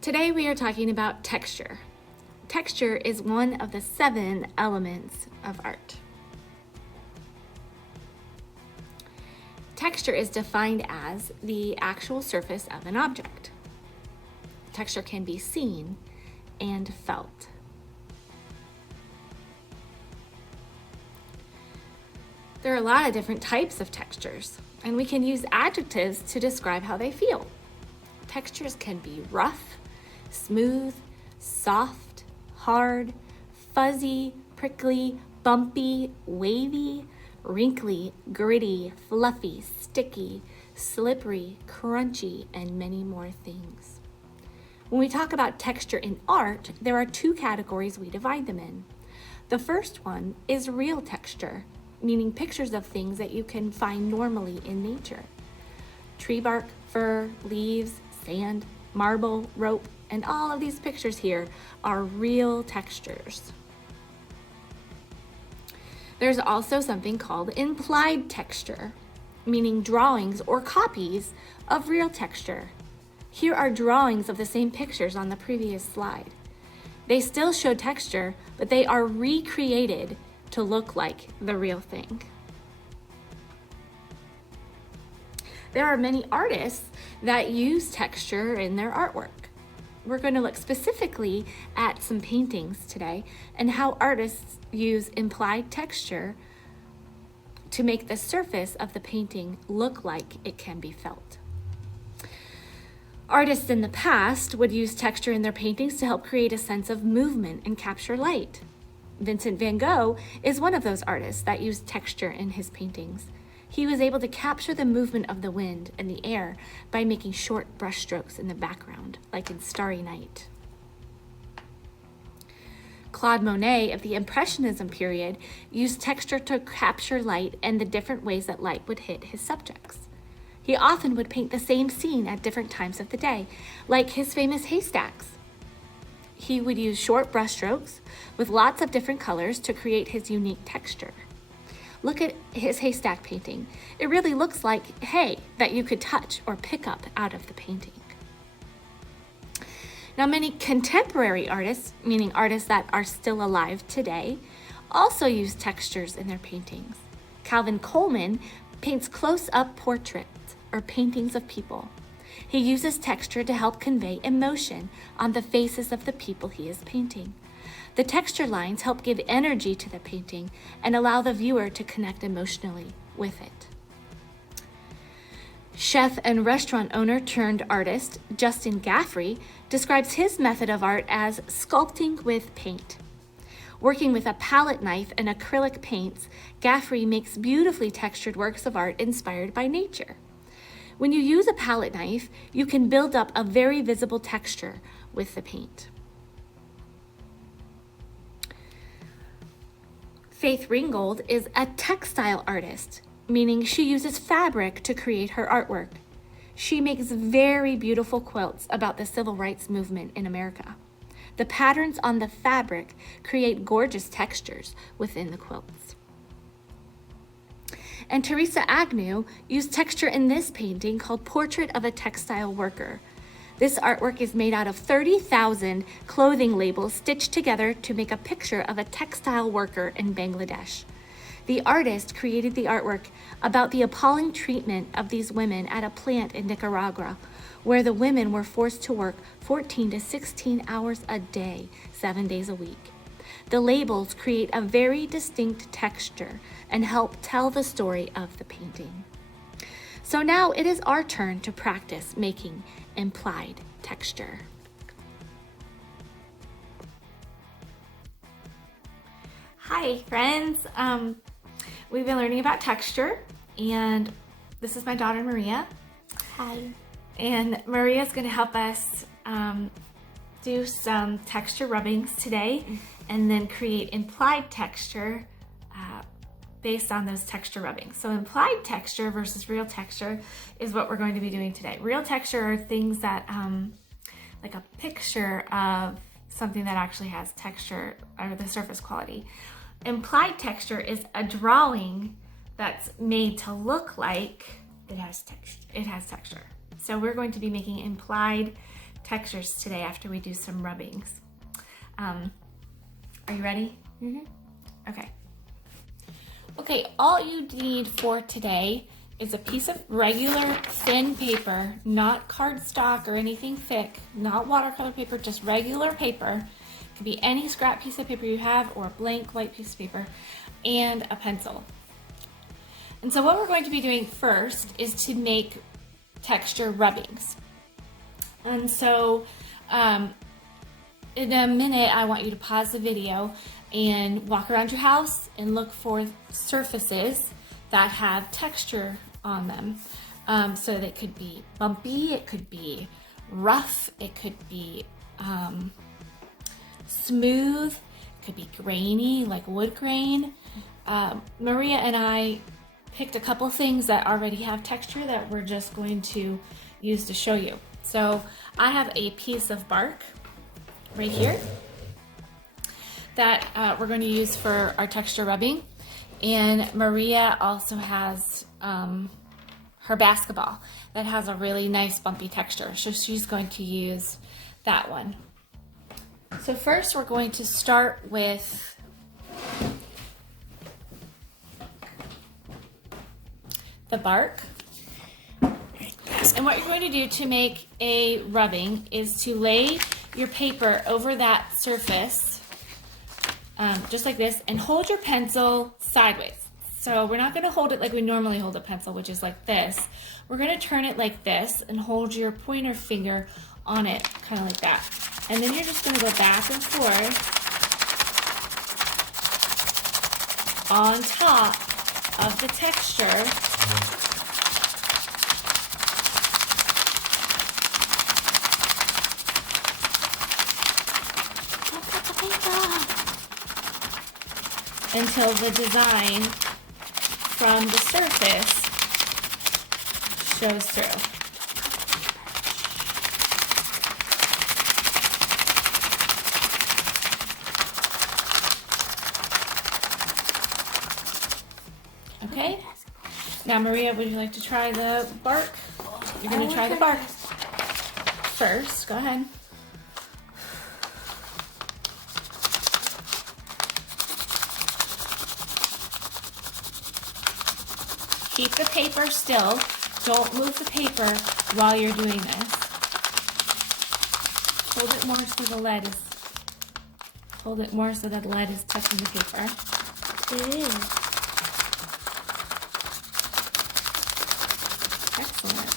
Today we are talking about texture. Texture is one of the 7 elements of art. Texture is defined as the actual surface of an object. Texture can be seen and felt. There are a lot of different types of textures, and we can use adjectives to describe how they feel. Textures can be rough, smooth, soft, hard, fuzzy, prickly, bumpy, wavy, wrinkly, gritty, fluffy, sticky, slippery, crunchy, and many more things. When we talk about texture in art, there are 2 categories we divide them in. The first one is real texture, meaning pictures of things that you can find normally in nature. Tree bark, fur, leaves, sand, marble, rope, and all of these pictures here are real textures. There's also something called implied texture, meaning drawings or copies of real texture. Here are drawings of the same pictures on the previous slide. They still show texture, but they are recreated to look like the real thing. There are many artists that use texture in their artwork. We're going to look specifically at some paintings today and how artists use implied texture to make the surface of the painting look like it can be felt. Artists in the past would use texture in their paintings to help create a sense of movement and capture light. Vincent van Gogh is one of those artists that used texture in his paintings. He was able to capture the movement of the wind and the air by making short brushstrokes in the background, like in Starry Night. Claude Monet of the Impressionism period used texture to capture light and the different ways that light would hit his subjects. He often would paint the same scene at different times of the day, like his famous haystacks. He would use short brushstrokes with lots of different colors to create his unique texture. Look at his haystack painting. It really looks like hay that you could touch or pick up out of the painting. Now, many contemporary artists, meaning artists that are still alive today, also use textures in their paintings. Calvin Coleman paints close-up portraits or paintings of people. He uses texture to help convey emotion on the faces of the people he is painting. The texture lines help give energy to the painting and allow the viewer to connect emotionally with it. Chef and restaurant owner turned artist Justin Gaffrey describes his method of art as sculpting with paint. Working with a palette knife and acrylic paints, Gaffrey makes beautifully textured works of art inspired by nature. When you use a palette knife, you can build up a very visible texture with the paint. Faith Ringgold is a textile artist, meaning she uses fabric to create her artwork. She makes very beautiful quilts about the civil rights movement in America. The patterns on the fabric create gorgeous textures within the quilts. And Teresa Agnew used texture in this painting called Portrait of a Textile Worker. This artwork is made out of 30,000 clothing labels stitched together to make a picture of a textile worker in Bangladesh. The artist created the artwork about the appalling treatment of these women at a plant in Nicaragua, where the women were forced to work 14 to 16 hours a day, 7 days a week. The labels create a very distinct texture and help tell the story of the painting. So now it is our turn to practice making implied texture. Hi friends, we've been learning about texture, and this is my daughter Maria. Hi. And Maria's going to help us do some texture rubbings today and then create implied texture based on those texture rubbings. So implied texture versus real texture is what we're going to be doing today. Real texture are things that, like a picture of something that actually has texture or the surface quality. Implied texture is a drawing that's made to look like It has texture. it has texture. So we're going to be making implied textures today after we do some rubbings. Are you ready? Mm-hmm. Okay. Okay, all you need for today is a piece of regular thin paper, not cardstock or anything thick, not watercolor paper, just regular paper. It could be any scrap piece of paper you have or a blank white piece of paper, and a pencil. And so what we're going to be doing first is to make texture rubbings. And so in a minute, I want you to pause the video and walk around your house and look for surfaces that have texture on them. So that it could be bumpy, it could be rough, it could be smooth, it could be grainy, like wood grain. Maria and I picked a couple things that already have texture that we're just going to use to show you. So I have a piece of bark right here that we're going to use for our texture rubbing. And Maria also has her basketball that has a really nice bumpy texture. So she's going to use that one. So first we're going to start with the bark. And what you're going to do to make a rubbing is to lay your paper over that surface, just like this, and hold your pencil sideways. So we're not going to hold it like we normally hold a pencil, which is like this. We're going to turn it like this and hold your pointer finger on it, kind of like that. And then you're just going to go back and forth on top of the texture. Until the design from the surface shows through. Okay. Now, Maria, would you like to try the bark? You're going to try the bark first. Go ahead. Keep the paper still. Don't move the paper while you're doing this. Hold it more so the lead is. Hold it more so that the lead is touching the paper. It is. Excellent.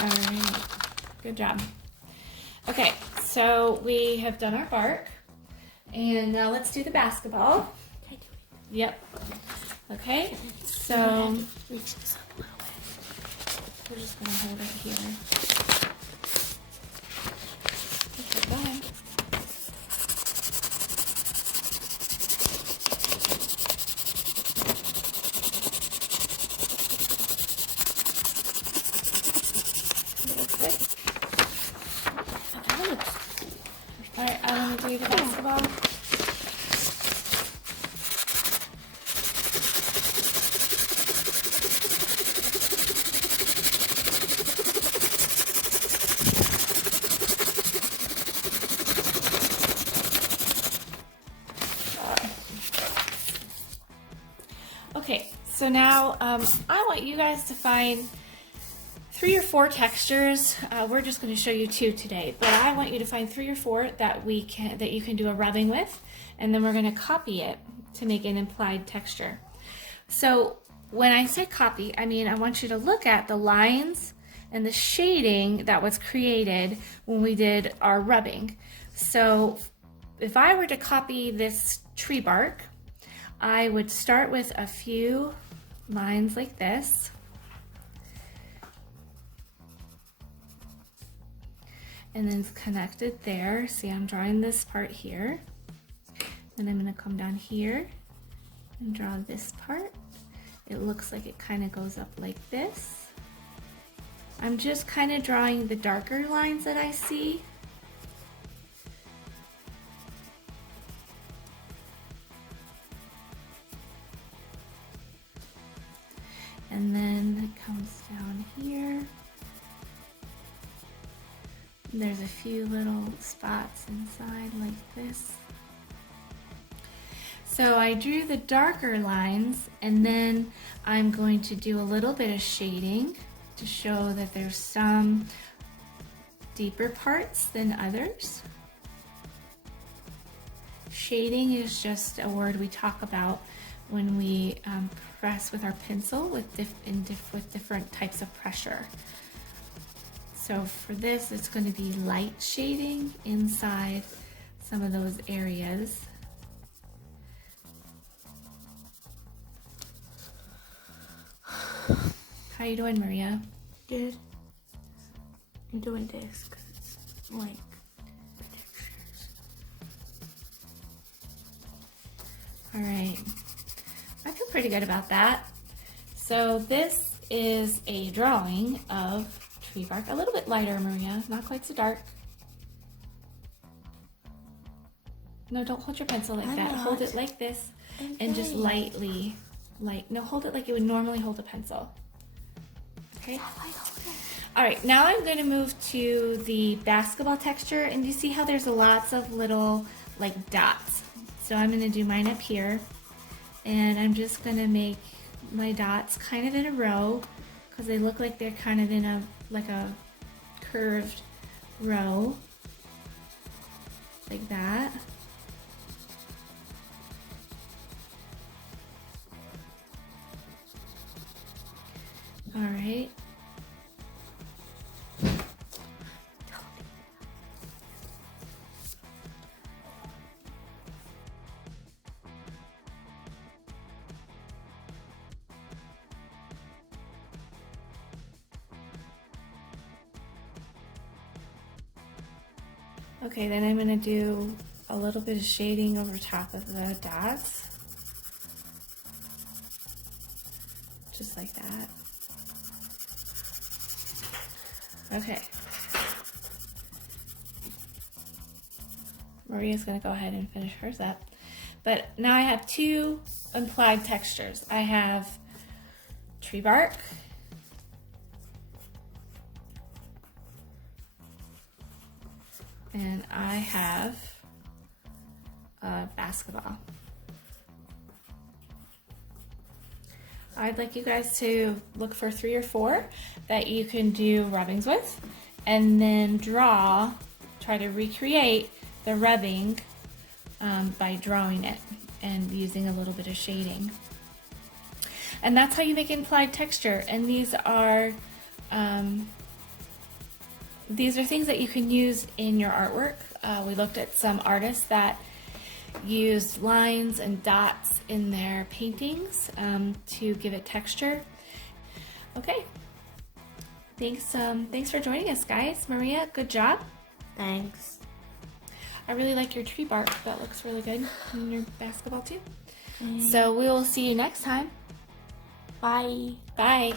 All right. Good job. Okay. So we have done our bark, and now let's do the basketball. Yep. Okay, so Reach this up a little bit. we're just going to hold it here. Okay, go ahead. All right, I'm going to do the basketball. Okay, so now I want you guys to find 3 or 4 textures. We're just going to show you 2 today, but I want you to find 3 or 4 that you can do a rubbing with, and then we're going to copy it to make an implied texture. So when I say copy, I mean I want you to look at the lines and the shading that was created when we did our rubbing. So if I were to copy this tree bark, I would start with a few lines like this. And then it's connected there. See, I'm drawing this part here. Then I'm going to come down here and draw this part. It looks like it kind of goes up like this. I'm just kind of drawing the darker lines that I see. And then it comes down here. And there's a few little spots inside like this. So I drew the darker lines, and then I'm going to do a little bit of shading to show that there's some deeper parts than others. Shading is just a word we talk about when we press with our pencil with different types of pressure. So for this, it's going to be light shading inside some of those areas. How you doing, Maria? Good. I'm doing this because it's like textures. All right. I feel pretty good about that. So this is a drawing of tree bark. A little bit lighter, Maria. Not quite so dark. No, don't hold your pencil like that. Hold it like this and just lightly, no, hold it like you would normally hold a pencil. Okay? All right, now I'm going to move to the basketball texture, and you see how there's lots of little like dots. So I'm going to do mine up here, and I'm just going to make my dots kind of in a row because they look like they're kind of in a curved row like that. All right. Okay, then I'm going to do a little bit of shading over top of the dots. Just like that. Okay. Maria's going to go ahead and finish hers up. But now I have two implied textures. I have tree bark. And I have a basketball. I'd like you guys to look for 3 or 4 that you can do rubbings with, and then try to recreate the rubbing by drawing it and using a little bit of shading. And that's how you make implied texture. And these are things that you can use in your artwork. We looked at some artists that used lines and dots in their paintings to give it texture. Okay, thanks for joining us, guys. Maria, good job. Thanks. I really like your tree bark. That looks really good. And your basketball too. Okay. So we will see you next time. Bye. Bye.